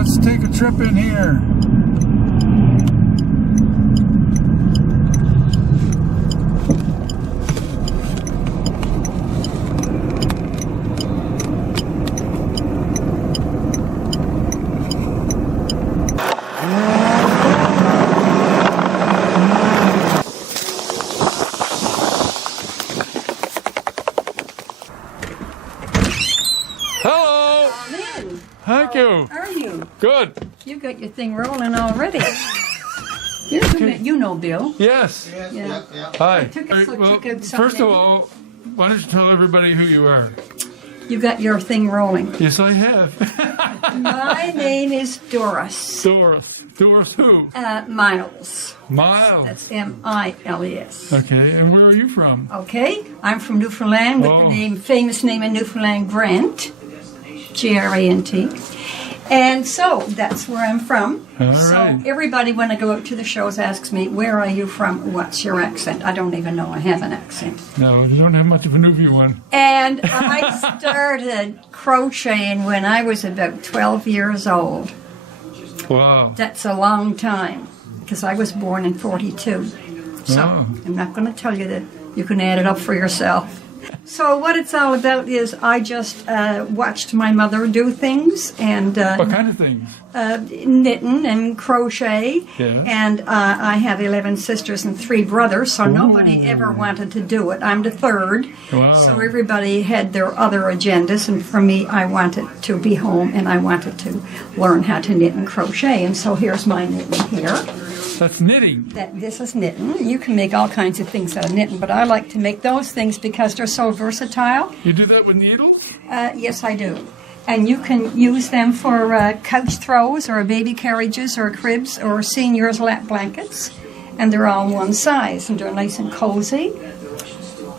let's take a trip in here. Hello! Come in. Thank you. How are you? Good. You got your thing rolling already. You know Bill. Yes. Yeah. Hi. took a- Well, took a first of Sunday. all, why don't you tell everybody who you are? You got your thing rolling. Yes, I have. My name is Doris. Doris. Doris who? Miles. Miles. That's M-I-L-E-S. Okay, and where are you from? Okay, I'm from Newfoundland with Oh. the famous name in Newfoundland, Grant. G-R-A-N-T. And so that's where I'm from. All so right. everybody, when I go out to the shows, asks me, where are you from? What's your accent? I don't even know I have an accent. No, you don't have much of a Newfie one. And I started crocheting when I was about 12 years old. Wow. That's a long time, because I was born in 42. So Wow. I'm not going to tell you that. You can add it up for yourself. So what it's all about is I just watched my mother do things and What kind of things? knitting and crochet. Yeah. And I have 11 sisters and 3 brothers, so nobody ever wanted to do it. I'm the third. Wow. So everybody had their other agendas, and for me, I wanted to be home and I wanted to learn how to knit and crochet. And so here's my knitting here. That's knitting. This is knitting. You can make all kinds of things out of knitting, but I like to make those things because they're so versatile. You do that with needles? Yes, I do. And you can use them for couch throws or baby carriages or cribs or seniors' lap blankets. And they're all one size, and they're nice and cozy.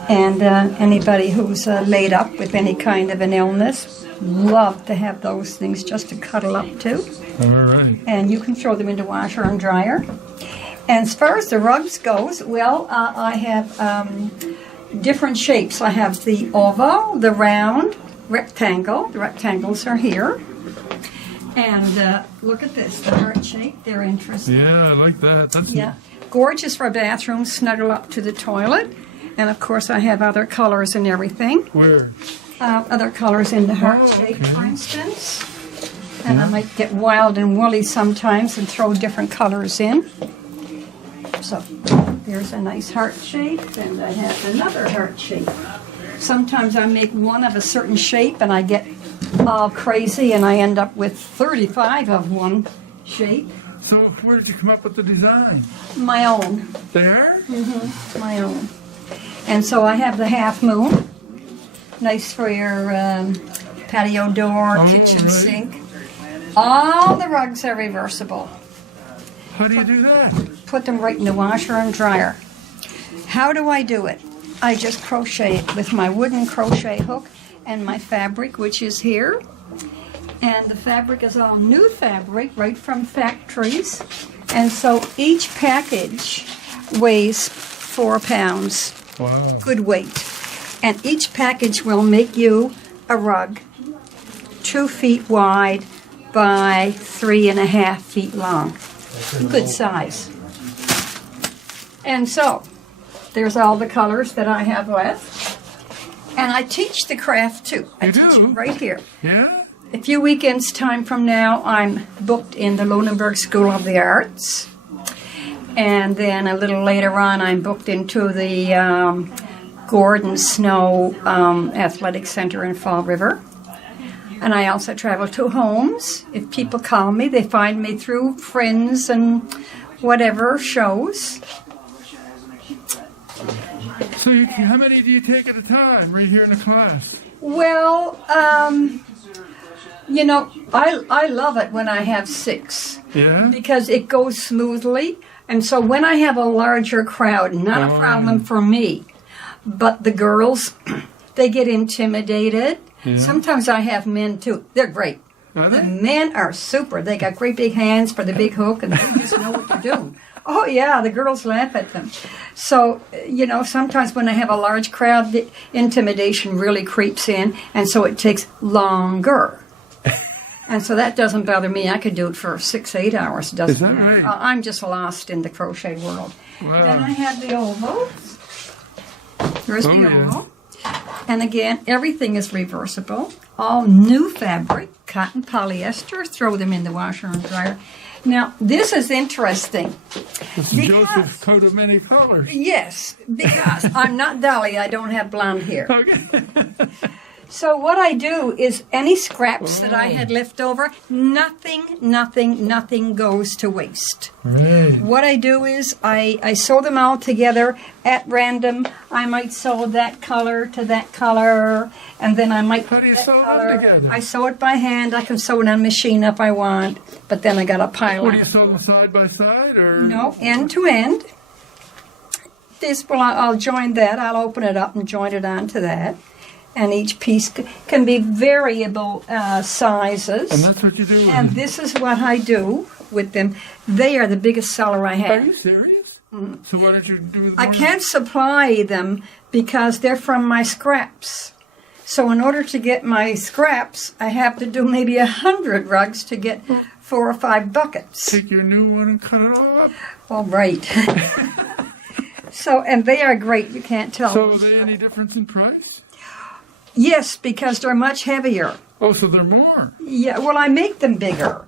And anybody who's laid up with any kind of an illness, love to have those things just to cuddle up to. All right. And you can throw them into washer and dryer. And as far as the rugs goes, well, I have different shapes. I have the oval, the round, rectangle. The rectangles are here. And look at this, the heart shape. They're interesting. Yeah, I like that. That's Yeah. Gorgeous for bathrooms, snuggle up to the toilet. And of course, I have other colors and everything. Where? Other colors in the heart shape, okay. for instance. And I might get wild and woolly sometimes and throw different colors in. So there's a nice heart shape, and I have another heart shape. Sometimes I make one of a certain shape and I get all crazy and I end up with 35 of one shape. So where did you come up with the design? My own. There? My own. And so I have the half moon. Nice for your patio door, kitchen right. sink. All the rugs are reversible. How do you do that? Put them right in the washer and dryer. How do I do it? I just crochet it with my wooden crochet hook and my fabric, which is here. And the fabric is all new fabric, right from factories. And so each package weighs 4 pounds. Wow. Good weight. And each package will make you a rug 2 feet wide by 3.5 feet long. Good size. And so, there's all the colors that I have left. And I teach the craft too. I You teach do? it right here. Yeah? A few weekends time from now, I'm booked in the Lunenburg School of the Arts. And then a little later on, I'm booked into the Gordon Snow Athletic Center in Fall River. And I also travel to homes. If people call me, they find me through friends and whatever shows. So how many do you take at a time right here in the class? Well, you know, I love it when I have 6 Yeah? because it goes smoothly. And so when I have a larger crowd, not a problem for me, but the girls, they get intimidated. Yeah. Sometimes I have men too. They're great. Are The they? men are super. They got great big hands for the big hook, and they just know what to do. Oh, yeah, the girls laugh at them. So, you know, sometimes when I have a large crowd, the intimidation really creeps in, and so it takes longer. And so that doesn't bother me. I could do it for 6, 8 hours. Doesn't Is that matter. right? I'm just lost in the crochet world. Wow. Then I have the oval. There's the yeah. oval. And again, everything is reversible. All new fabric, cotton, polyester. Throw them in the washer and dryer. Now, this is interesting. This is Joseph's coat of many colors. Yes, because I'm not Dolly. I don't have blonde hair. Okay. So what I do is any scraps that I had left over, nothing goes to waste. Right. What I do is I sew them all together at random. I might sew that color to that color, and then I might How do you that sew them color. together? I sew it by hand. I can sew it on machine if I want, but then I got a pile. What do you sew them side by side, or No, end to end. This will I'll join that. I'll open it up and join it onto that. And each piece can be variable sizes. And that's what you do. And this is what I do with them. They are the biggest seller I Are have. you serious? So why don't you do? I can't supply them because they're from my scraps. So in order to get my scraps, I have to do maybe 100 rugs to get 4 or 5 buckets. Take your new one and cut it all up. Well, right. So, and they are great. You can't tell. So are they any difference in price? Yes, because they're much heavier. Oh, so they're more. Yeah, well, I make them bigger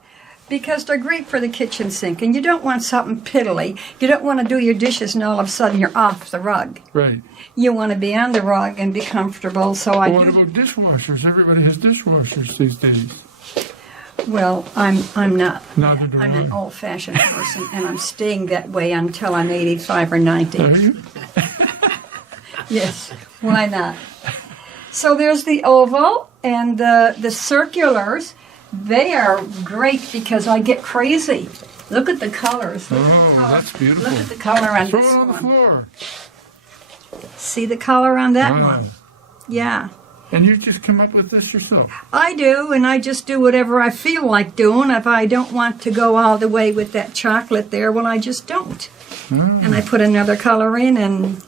because they're great for the kitchen sink. And you don't want something piddly. You don't want to do your dishes and all of a sudden you're off the rug. Right. You want to be on the rug and be comfortable. So I Well, what do. about dishwashers? Everybody has dishwashers these days. Well, I'm not. Neither do I'm an I. old-fashioned person, and I'm staying that way until I'm 85 or 90. Are you? Yes, why not? So there's the oval and the circulars. They are great because I get crazy. Look at the colors. Look at the Oh, color. that's beautiful. Look at the color on Throw this it on the one. floor. See the color on that Wow. one? Yeah. And you just come up with this yourself? I do, and I just do whatever I feel like doing. If I don't want to go all the way with that chocolate there, well, I just don't. And I put another color in and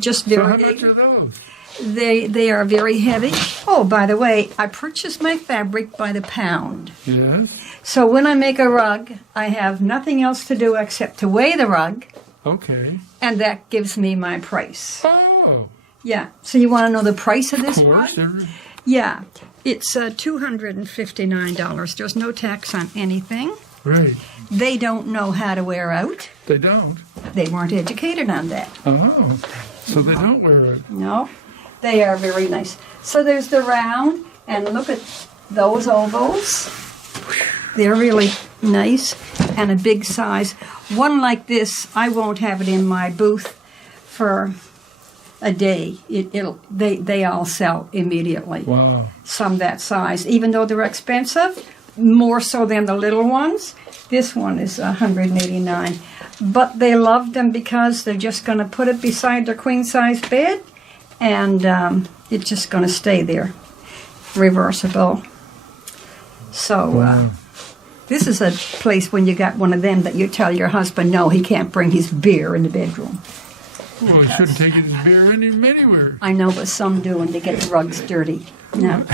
just So how variate. much are those? They are very heavy. Oh, by the way, I purchase my fabric by the pound. Yes. So when I make a rug, I have nothing else to do except to weigh the rug, Okay. and that gives me my price. Oh, Yeah. So you want to know the price of this of course. rug? Yeah. It's $259. There's no tax on anything. Right. They don't know how to wear out. They don't. They weren't educated on that. Oh. So they don't wear it. No. They are very nice. So there's the round, and look at those ovals. They're really nice and a big size. One like this, I won't have it in my booth for a day. They all sell immediately. Wow. Some that size, even though they're expensive, more so than the little ones. This one is $189, but they love them because they're just going to put it beside their queen size bed, and it's just going to stay there, reversible. So this is a place when you got one of them that you tell your husband no, he can't bring his beer in the bedroom. Well, he shouldn't take his beer anywhere. I know, but some do, and they get the rugs dirty. No.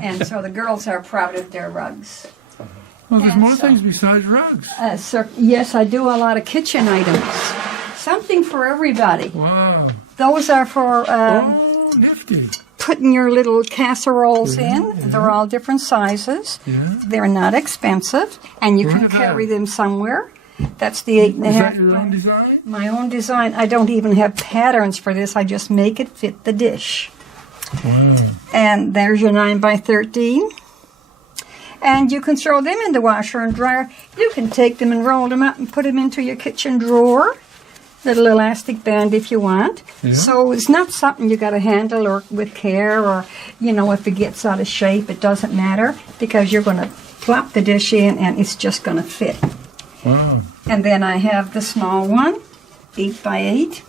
And so the girls are proud of their rugs. Well, there's more so- things besides rugs. Yes, I do a lot of kitchen items. Something for everybody. Wow. Those are for Oh, nifty. putting your little casseroles in. They're all different sizes. Yeah. They're not expensive, and you can Look at carry that. them somewhere. That's the 8.5. Is that your own design? My own design. I don't even have patterns for this. I just make it fit the dish. Wow. And there's your 9 by 13. And you can throw them in the washer and dryer. You can take them and roll them up and put them into your kitchen drawer. Little elastic band if you want. Yeah. So it's not something you got to handle or with care, or, you know, if it gets out of shape, it doesn't matter, because you're going to plop the dish in and it's just going to fit. Wow. And then I have the small one, 8 by 8.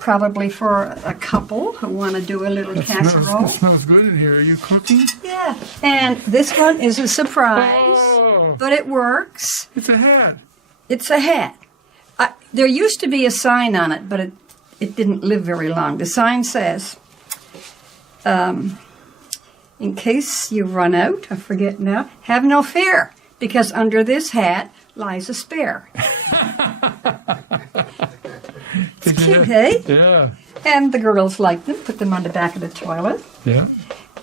Probably for a couple who want to do a little casserole. It smells good in here. Are you cooking? Yeah. And this one is a surprise, Oh, but it works. it's a hat. It's a hat. There used to be a sign on it, but it didn't live very long. The sign says, in case you run out, I forget now, have no fear, because under this hat lies a spare. It's cute, eh? Yeah. And the girls like them, put them on the back of the toilet. Yeah.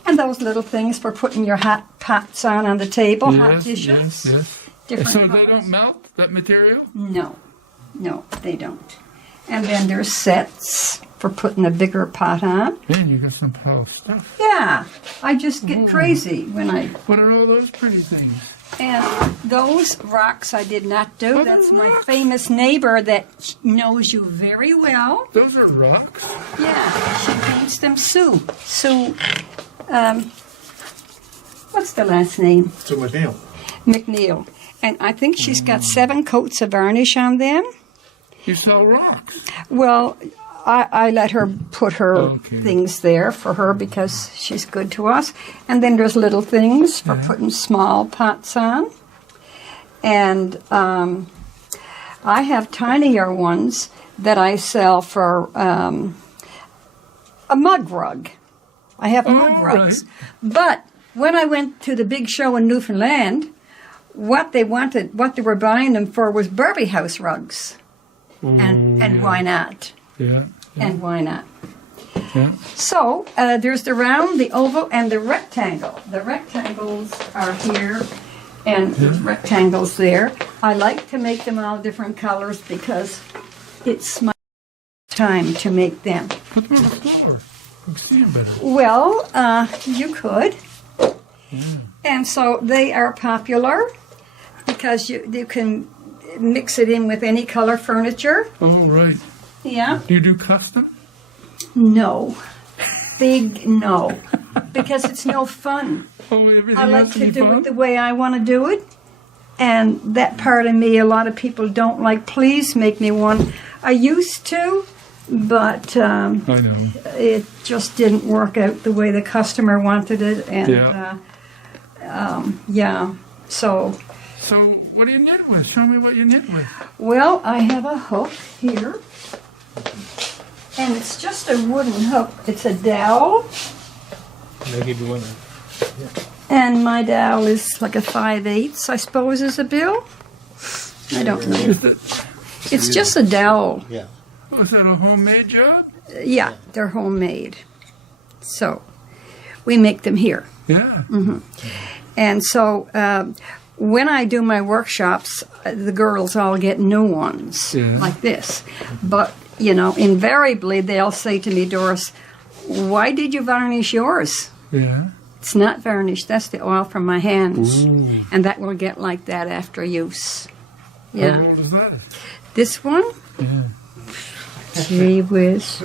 And those little things for putting your hot pots on the table, hot Yes, dishes. yes. Different So colors. they don't melt, that material? No, they don't. And then there's sets for putting a bigger pot on. Man, you got some cool stuff. Yeah, I just get crazy when I... What are all those pretty things? And those rocks I did not do. Oh, That's my rocks. famous neighbor that knows you very well. Those are rocks? Yeah, she paints them. Sue, what's the last name? So McNeil. McNeil. And I think she's got 7 coats of varnish on them. You sell rocks? Well, I let her put her Okay. things there for her because she's good to us. And then there's little things for putting small pots on. And I have tinier ones that I sell for a mug rug. I have mug rugs. right. But when I went to the big show in Newfoundland, what they were buying them for was Barbie house rugs. And why not? Yeah. And why not? Yeah. So there's the round, the oval, and the rectangle. The rectangles are here, and the rectangles there. I like to make them all different colors because it's my time to make them. Put them on the floor. You can see them better. Well, you could. And so they are popular because you can mix it in with any color furniture. Oh, right. Yeah. Do you do custom? No. Big no. Because it's no fun. Oh, everything I like has to be do fun? it the way I want to do it. And that part of me, a lot of people don't like. Please make me one. I used to, but I know. it just didn't work out the way the customer wanted it. And Yeah. So, So, what do you knit with? Show me what you knit with. well, I have a hook here. And it's just a wooden hook. It's a dowel. They give you one. And my dowel is like a 5/8, I suppose, is a bill. I don't know. Is that, It's just a dowel. Yeah. was that a homemade job? Yeah, they're homemade. So we make them here. Yeah. And so when I do my workshops, the girls all get new ones Yeah. like this. But, you know, invariably they'll say to me, Doris, why did you varnish yours? Yeah. It's not varnished. That's the oil from my hands. Ooh. And that will get like that after use. How Yeah. old is that? This one? Yeah. Gee whiz.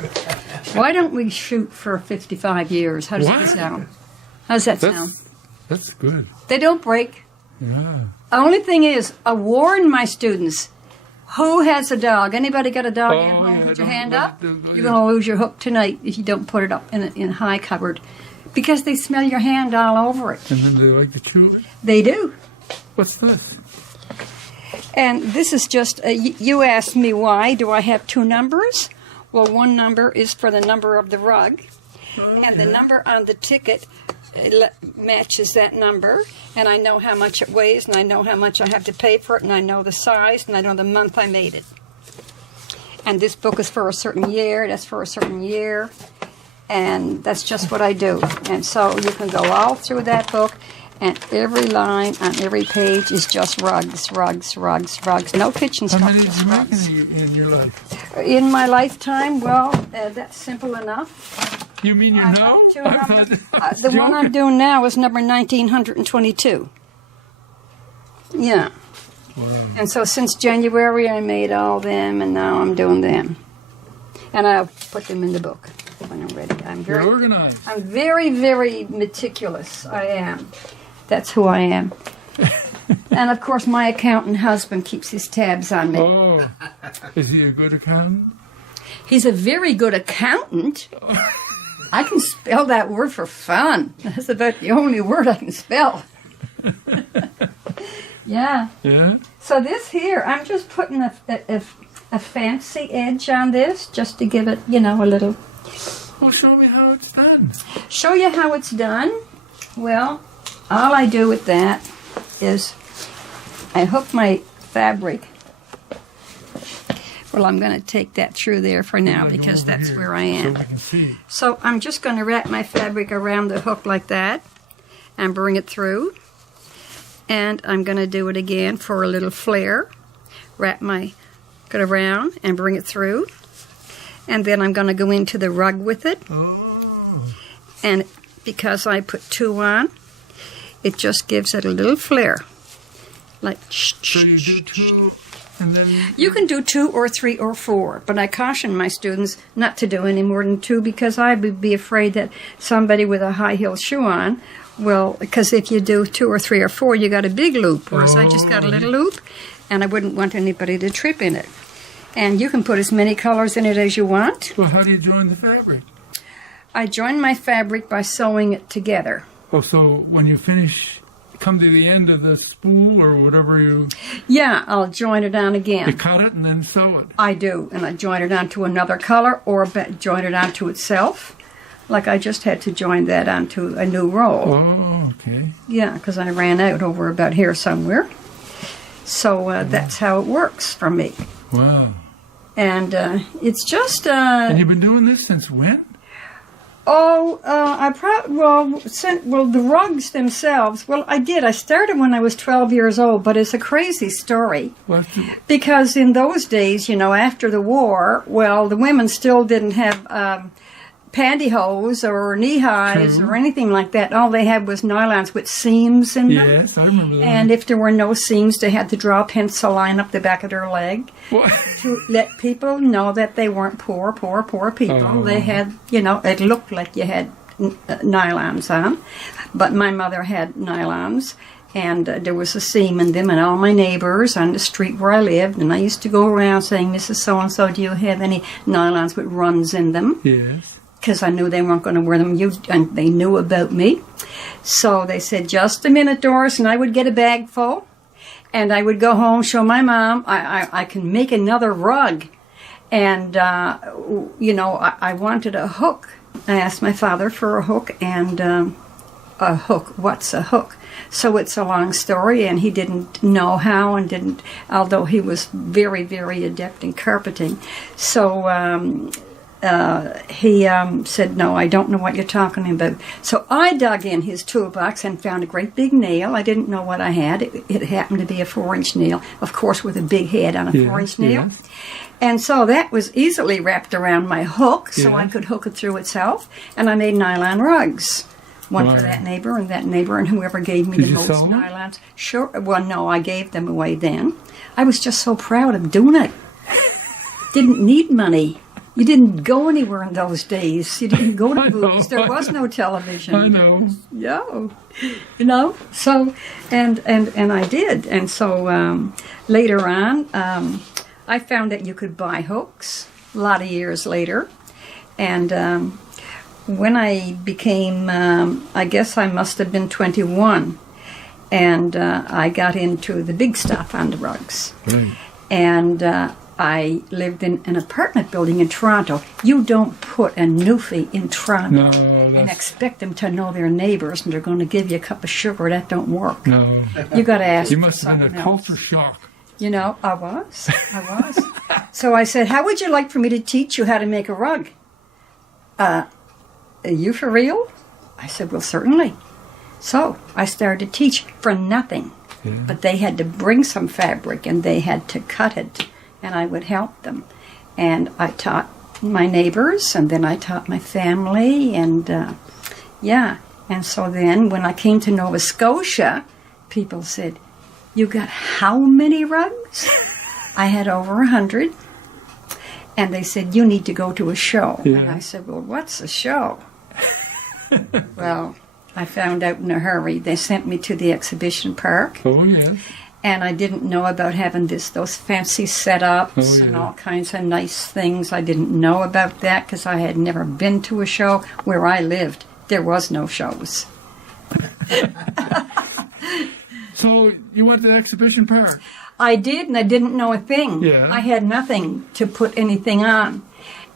Why don't we shoot for 55 years? How does What? that sound? How does that sound? That's good. They don't break. Yeah. Only thing is, I warn my students, who has a dog? Anybody got a dog Oh, at home? yeah, Put your don't hand let up. it do- You're yeah. going to lose your hook tonight if you don't put it up in high cupboard. Because they smell your hand all over it. And then they like to chew it. They do. What's this? And this is just, you asked me why. Do I have 2 numbers? Well, one number is for the number of the rug. And the number on the ticket matches that number. And I know how much it weighs, and I know how much I have to pay for it, and I know the size, and I know the month I made it. And this book is for a certain year, that's for a certain year. And that's just what I do. And so you can go all through that book, and every line on every page is just rugs, rugs, rugs, rugs. No kitchen How stuff, many did just you make rugs. in your life? In my lifetime, well, that's simple enough. You mean you I'm know? up to I number- thought- I was the one I'm joking. doing now is number 1922. Yeah. And so since January I made all them, and now I'm doing them. And I'll put them in the book when I'm ready. You're organized. I'm very, very meticulous. I am. That's who I am. And of course, my accountant husband keeps his tabs on me. Oh, is he a good accountant? He's a very good accountant. I can spell that word for fun. That's about the only word I can spell. Yeah. Yeah. So this here, I'm just putting a fancy edge on this just to give it, you know, a little... Well, show me how it's done. Show you how it's done. Well, all I do with that is I hook my fabric. Well, I'm going to take that through there for now because that's where I am. So we can see. So I'm just going to wrap my fabric around the hook like that and bring it through. And I'm going to do it again for a little flare. Wrap my hook around and bring it through. And then I'm going to go into the rug with it. Oh. And because I put 2 on, it just gives it a little flare. Like So you do 2, and then you can do 2 or 3 or 4, but I caution my students not to do any more than 2 because I would be afraid that somebody with a high heel shoe on will, because if you do 2 or 3 or 4, you got a big loop, whereas I just got a little loop, and I wouldn't want anybody to trip in it. And you can put as many colors in it as you want. Well, how do you join the fabric? I join my fabric by sewing it together. Oh, so when you finish, come to the end of the spool or whatever you Yeah, I'll join it on again. cut it and then sew it. I do, and I join it onto another color or join it onto itself. Like I just had to join that onto a new roll. Oh, okay. Yeah, because I ran out over about here somewhere. So that's how it works for me. Wow. And it's just... And you've been doing this since when? the rugs themselves, well, I did. I started when I was 12 years old, but it's a crazy story. Because in those days, after the war, well, the women still didn't have pantyhose or knee-highs or anything like that. All they had was nylons with seams in them. Yes, I remember that. And if there were no seams, they had to draw a pencil line up the back of their leg to let people know that they weren't poor people. Oh. They had, it looked like you had nylons on. But my mother had nylons, and there was a seam in them, and all my neighbors on the street where I lived, and I used to go around saying, Mrs. So-and-so, do you have any nylons with runs in them? Yes. Because I knew they weren't going to wear them, and they knew about me. So they said, just a minute, Doris, and I would get a bag full, and I would go home, show my mom, I can make another rug. And, I wanted a hook. I asked my father for a hook, and a hook, what's a hook? So it's a long story, and he didn't know how, and although he was very, very adept in carpeting. So, he said, no, I don't know what you're talking about. So I dug in his toolbox and found a great big nail. I didn't know what I had. It happened to be a 4-inch nail, of course, with a big head on a 4-inch nail. Yes. And so that was easily wrapped around my hook, so I could hook it through itself. And I made nylon rugs. One for that neighbor, and whoever gave me the most nylons. Sure. Well, no, I gave them away then. I was just so proud of doing it. Didn't need money. You didn't go anywhere in those days. You didn't go to movies. There was no television. I know. Yeah. So, and I did. And so later on, I found that you could buy hooks a lot of years later. And when I became, I guess I must have been 21, and I got into the big stuff on the rugs. Right. And I lived in an apartment building in Toronto. You don't put a newfie in Toronto and expect them to know their neighbors and they're going to give you a cup of sugar. That don't work. No. You got to ask. You must have been a else. culture shock. I was. So I said, how would you like for me to teach you how to make a rug? Are you for real? I said, well, certainly. So I started to teach for nothing. Yeah. But they had to bring some fabric and they had to cut it. And I would help them. And I taught my neighbors, and then I taught my family, and And so then when I came to Nova Scotia, people said, you got how many rugs? I had over 100. And they said, you need to go to a show. Yeah. And I said, well, what's a show? Well, I found out in a hurry. They sent me to the exhibition park. Oh, yes. And I didn't know about having those fancy setups and all kinds of nice things. I didn't know about that because I had never been to a show. Where I lived, there was no shows. So you went to the exhibition park? I did, and I didn't know a thing. Yeah. I had nothing to put anything on.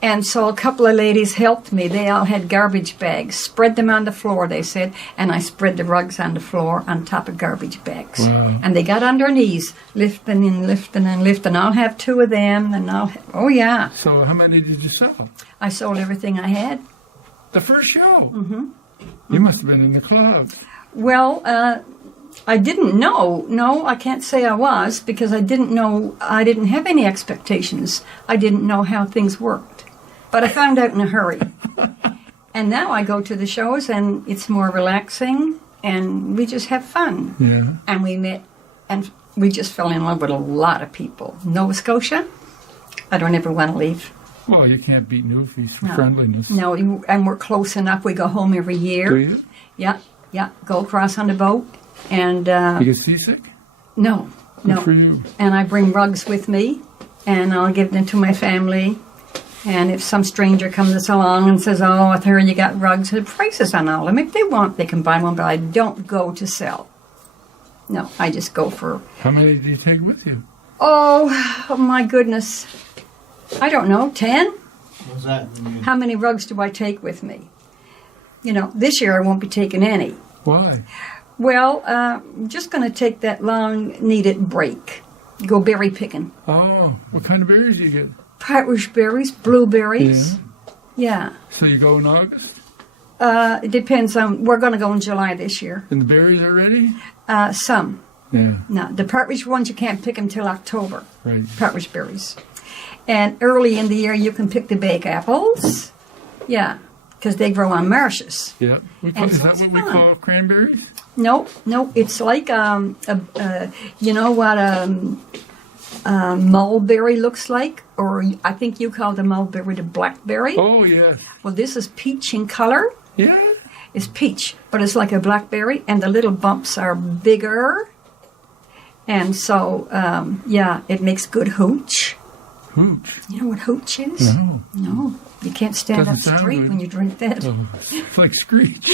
And so a couple of ladies helped me. They all had garbage bags. Spread them on the floor, they said. And I spread the rugs on the floor on top of garbage bags. Wow. And they got on their knees, lifting and lifting and lifting. I'll have 2 of them, and oh yeah. So how many did you sell? I sold everything I had. The first show? Mm-hmm. You must have been in the club. Well, I didn't know. No, I can't say I was, because I didn't know. I didn't have any expectations. I didn't know how things worked. But I found out in a hurry. And now I go to the shows, and it's more relaxing, and we just have fun. Yeah. And we met, and we just fell in love with a lot of people. Nova Scotia, I don't ever want to leave. Well, you can't beat Newfies for friendliness. No, and we're close enough. We go home every year. Do you? Yeah. Go across on the boat. And you get seasick? No. Good for you. And I bring rugs with me, and I'll give them to my family. And if some stranger comes along and says, "Oh, I heard you got rugs," the prices on all of them. If they want, they can buy one, but I don't go to sell. No, I just go for... How many do you take with you? Oh my goodness. I don't know, 10? What's that? How many rugs do I take with me? You know, this year I won't be taking any. Why? Well, I'm just going to take that long needed break. Go berry picking. Oh, what kind of berries do you get? Partridge berries, blueberries. Yeah. So you go in August? It depends on... We're going to go in July this year. And the berries are ready? Some. Yeah. No, the partridge ones you can't pick until October. Right. Partridge berries. And early in the year you can pick the bake apples. Yeah, because they grow on marshes. Yeah. Is that what we call cranberries? No, it's like you know what mulberry looks like, or I think you call the mulberry the blackberry. Oh yes. Well, this is peach in color. Yeah. It's peach, but it's like a blackberry, and the little bumps are bigger, and so yeah, it makes good hooch. Hooch. You know what hooch is? No, you can't stand up Doesn't sound straight good. when you drink that. Oh, it's like Screech.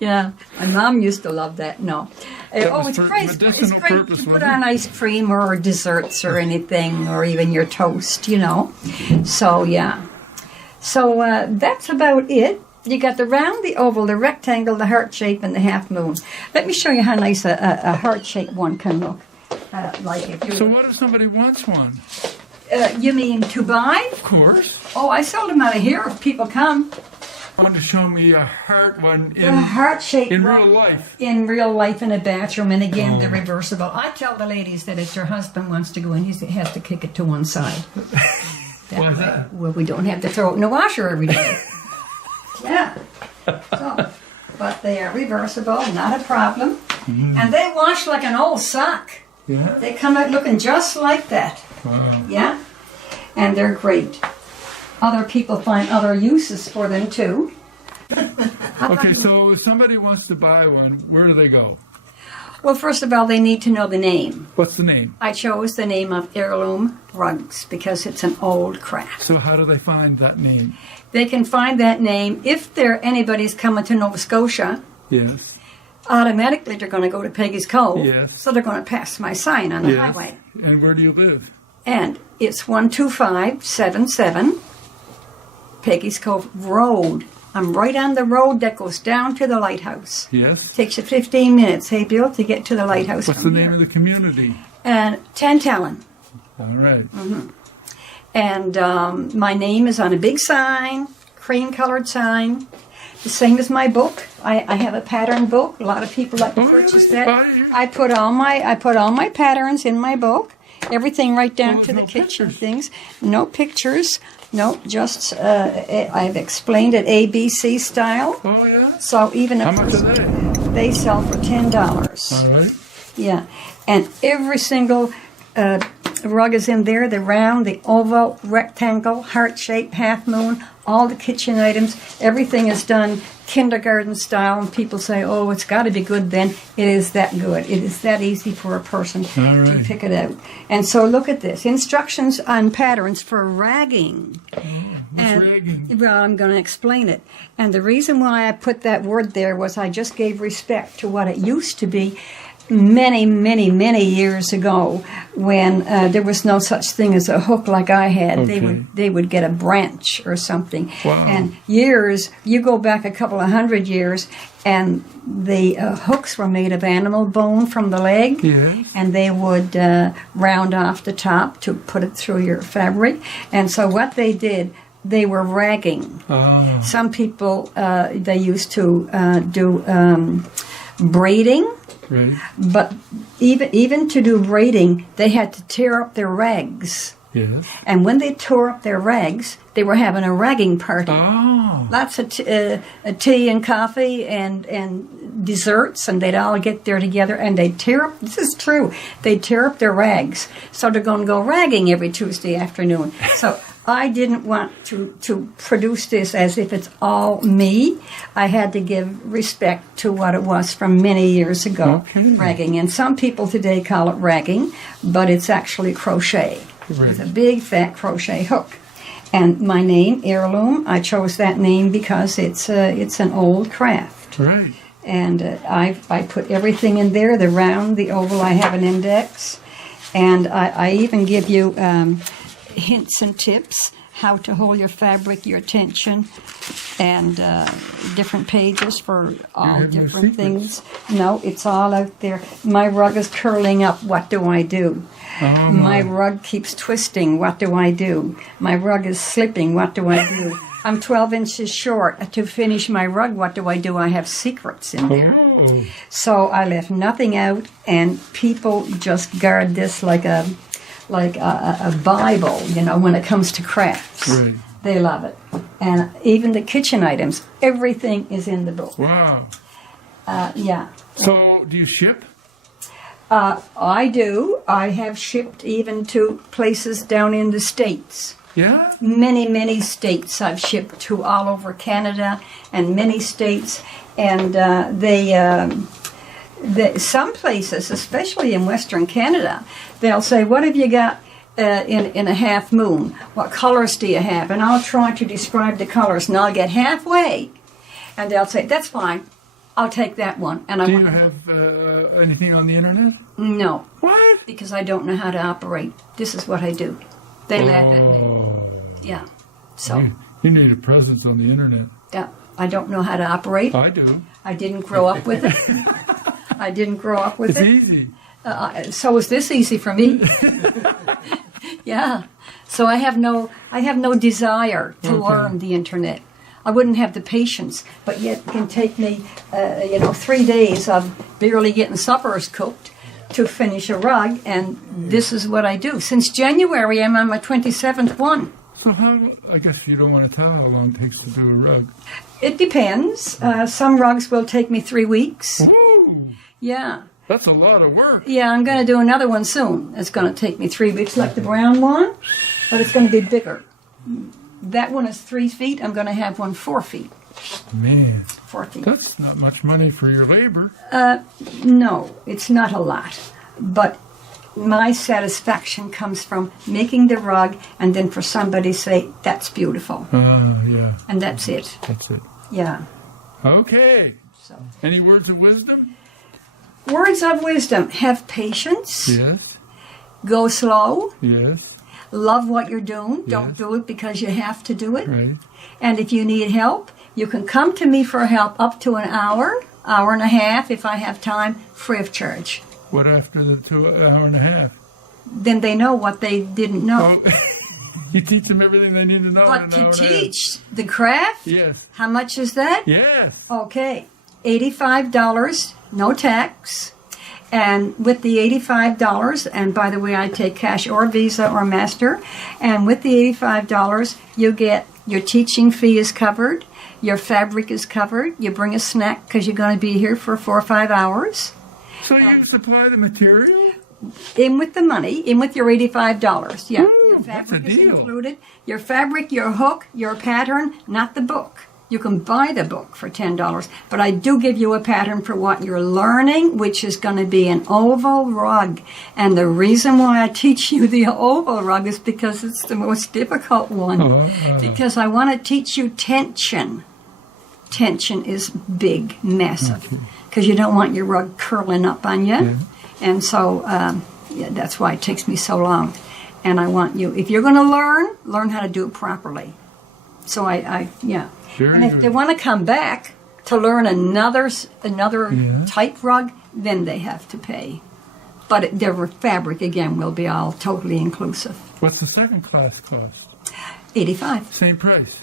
Yeah, my mom used to love that. No. was It's for great. It's medicinal great purpose, to put wasn't on ice cream or desserts or anything, or even your toast, you know. So, yeah. So, that's about it. You got the round, the oval, the rectangle, the heart shape, and the half moon. Let me show you how nice a heart-shaped one can look. Like if you So what if somebody wants one? you mean to buy? Of course. Oh, I sold them out of here if people come. I want to show me a heart one A heart-shaped in one. real life. In real life in a bathroom, and again, the reversible. I tell the ladies that if their husband wants to go in, he has to kick it to one side. Why's that? Well, we don't have to throw it in the washer every day. Yeah. So, but they are reversible, not a problem. Mm-hmm. And they wash like an old sock. Yeah. They come out looking just like that. Wow. Yeah. And they're great. Other people find other uses for them too. Okay, so if somebody wants to buy one, where do they go? Well, first of all, they need to know the name. What's the name? I chose the name of Heirloom Rugs because it's an old craft. So how do they find that name? They can find that name if anybody's coming to Nova Scotia. Yes. Automatically, they're going to go to Peggy's Cove. Yes. So they're going to pass my sign on the Yes. highway. And where do you live? And it's 12577 Peggy's Cove Road. I'm right on the road that goes down to the lighthouse. Yes. Takes you 15 minutes, hey, Bill, to get to the lighthouse. What's the name of the community? And Tantalon. All right. And my name is on a big sign, cream-colored sign, the same as my book. I have a pattern book. A lot of people like to purchase that. I put all my patterns in my book. Everything right down Well, to the no kitchen pictures. things. No pictures. No, just I've explained it ABC style. Oh, yeah? So even How if much are they? they sell for $10. All right. Yeah, and every single rug is in there, the round, the oval, rectangle, heart-shaped, half moon, all the kitchen items, everything is done kindergarten style, and people say, oh, it's got to be good then. It is that good. It is that easy for a person to right. pick it out. And so look at this, instructions on patterns for ragging. What's ragging? Well, I'm going to explain it. And the reason why I put that word there was I just gave respect to what it used to be. many, many, many years ago, when there was no such thing as a hook like I had. Okay. They would get a branch or something. Wow. And you go back a couple of 100 years, and the hooks were made of animal bone from the leg. Yes. And they would round off the top to put it through your fabric. And so what they did, they were ragging. Ah. Some people, they used to do braiding. Right. But even to do braiding, they had to tear up their rags. Yes. And when they tore up their rags, they were having a ragging party. Ah. Lots of tea and coffee and desserts, and they'd all get there together, and they'd tear up, this is true, they'd tear up their rags. So they're going to go ragging every Tuesday afternoon. So I didn't want to produce this as if it's all me. I had to give respect to what it was from many years ago, Okay. ragging. And some people today call it ragging, but it's actually crochet. Right. With a big fat crochet hook. And my name, Heirloom, I chose that name because it's an old craft. Right. And I put everything in there, the round, the oval, I have an index. And I even give you hints and tips how to hold your fabric, your tension, and different pages for all have no different secrets. things. No, it's all out there. My rug is curling up. What do I do? Oh, My rug keeps twisting. What do I do? My rug is slipping. What do I do? I'm 12 inches short. To finish my rug, what do? I have secrets in there. Oh. So I left nothing out, and people just guard this like a Bible, when it comes to crafts. Right. They love it. And even the kitchen items, everything is in the book. Wow. Yeah. So, do you ship? I do. I have shipped even to places down in the States. Yeah? Many, many states I've shipped to all over Canada and many states. And some places, especially in Western Canada, they'll say, what have you got in a half moon? What colors do you have? And I'll try to describe the colors, and I'll get halfway, and they'll say, that's fine. I'll take that one. And Do you have anything on the internet? No, What? because I don't know how to operate. This is what I do. They laugh at me. Oh. Yeah. So, You need a presence on the internet. yeah, I don't know how to operate. I do. I didn't grow up with it. I didn't grow up with It's it. easy. So is this easy for me? Yeah. So I have no desire to learn the internet. I wouldn't have the patience, but yet it can take me, 3 days of barely getting suppers cooked to finish a rug, and this is what I do. Since January, I'm on my 27th one. So I guess you don't want to tell how long it takes to do a rug. It depends. Some rugs will take me 3 weeks. Ooh, Yeah. that's a lot of work. Yeah, I'm going to do another one soon. It's going to take me 3 weeks like the brown one, but it's going to be bigger. That one is 3 feet. I'm going to have one 4 feet. Man, 4 feet. that's not much money for your labor. No, it's not a lot. But my satisfaction comes from making the rug and then for somebody to say, that's beautiful. Yeah, And that's it. that's it. Yeah. Okay. So, Any words of wisdom? words of wisdom. Have patience. Yes, Go slow. yes, Love what you're doing. Don't Yes. do it because you have to do it. right. And if you need help, you can come to me for help up to an hour and a half if I have time, free of charge. What after the 2 hour and a half? Then they know what they didn't know. Oh, you teach them everything they need to know in But an to hour and a half. teach the craft, Yes, how much is that? yes. Okay, $85, no tax. And with the $85, and by the way, I take cash or Visa or Master, and with the $85, you get your teaching fee is covered, your fabric is covered, you bring a snack because you're going to be here for 4 or 5 hours. So you supply the material? In with the money, in with your $85. Yeah, Ooh, your that's fabric a is deal. included. Your fabric, your hook, your pattern, not the book. You can buy the book for $10, but I do give you a pattern for what you're learning, which is going to be an oval rug. And the reason why I teach you the oval rug is because it's the most difficult one. Because I want to teach you tension. Tension is big, massive. because you don't want your rug curling up on you. And so that's why it takes me so long. And I want you, if you're going to learn how to do it properly. So yeah. Very And if good. they want to come back to learn another Yeah. type rug, then they have to pay. But their fabric, again, will be all totally inclusive. What's the second class cost? $85. Same price.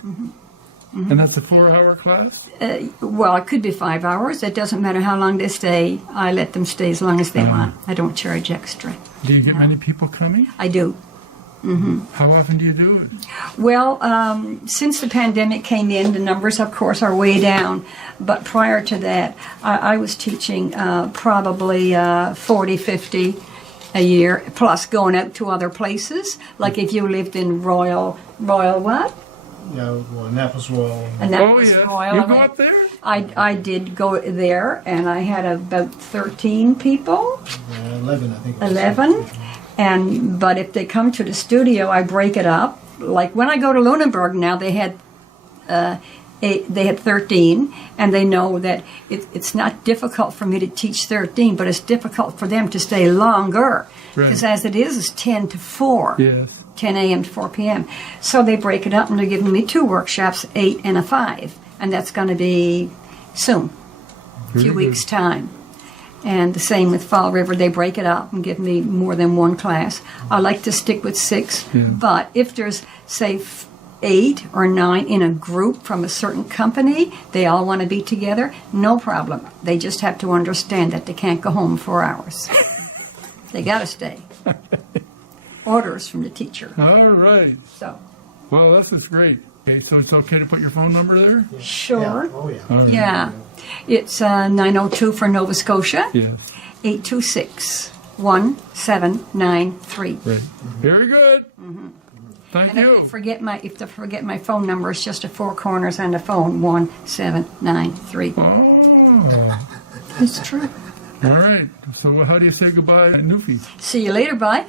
And that's a 4-hour class? Well, it could be 5 hours. It doesn't matter how long they stay. I let them stay as long as they want. I don't charge extra. Do you get many people coming? I do. How often do you do it? Well, since the pandemic came in, the numbers, of course, are way down. But prior to that, I was teaching probably 40, 50 a year, plus going out to other places. Like if you lived in Royal what? Yeah, well, Annapolis Royal. Annapolis yes. Royal. You I go went- up there? I did go there, and I had about 13 people. 11, I think. it was. 11. But if they come to the studio, I break it up. Like when I go to Lunenburg now, they had 13, and they know that it's not difficult for me to teach 13, but it's difficult for them to stay longer. Because Right. as it is 10 to 4. Yes. 10 a.m. to 4 p.m. So they break it up, and they're giving me 2 workshops, 8 and a 5. And that's going to be soon, a few Very weeks' time. And the same with Fall River. They break it up and give me more than one class. I like to stick with 6. But if there's, say, 8 or 9 in a group from a certain company, they all want to be together, no problem. They just have to understand that they can't go home 4 hours. They got to stay. Orders from the teacher. All right. So, Well, this is great. Okay, so it's okay to put your phone number there? sure. Yeah. Oh, yeah. All right. Yeah. It's 902 for Nova Scotia, Yes. 826-1793. Right. Very good. Thank And you. if they forget my phone number, it's just a 4 corners on the phone, 1793. Oh. It's true. All right. So how do you say goodbye at Newfie? See you later, bye.